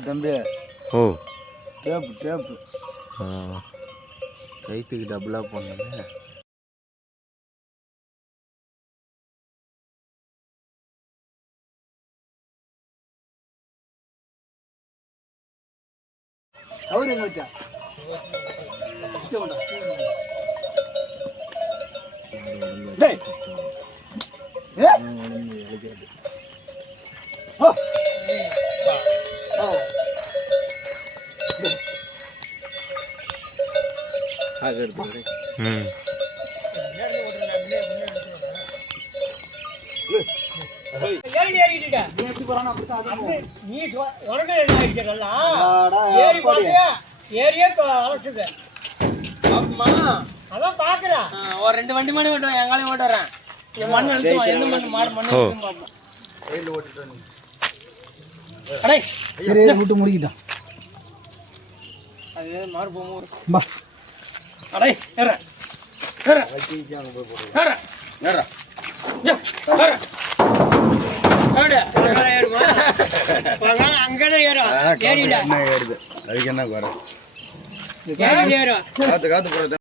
தம்பி. ஓ டேப்பு கைத்துக்கு டபுளாக போடணுமே. அவரு எங்க வச்சா அதான் பாக்குறேன். ஒரு 2 வண்டி மணி ஓட்டுவேன், எங்காலையும் ஓட்டுறேன். மண் அழுத்துவான், எந்த மண் மாடு மண் விட்டு முடிக்கிட்டான். அது மாடு போகும். அடே அங்கே ஏறும். அதுக்கு என்ன குறை? காத்து காத்து